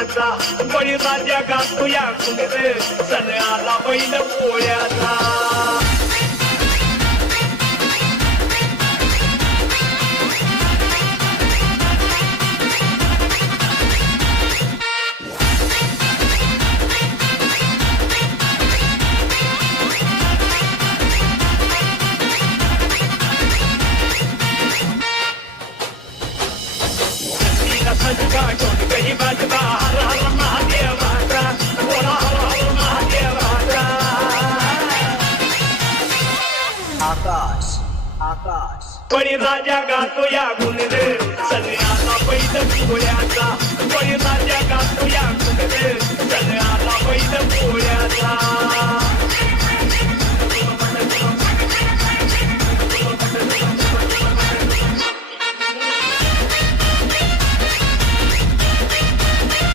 पोळ्याचा बळीराजा गातो या कुंडे सण आला बैल पोळ्याचा आकाश आकाश बळीराजा गातो या गुणरे सगळ्याला बैल पोळ्याचा बळीराजा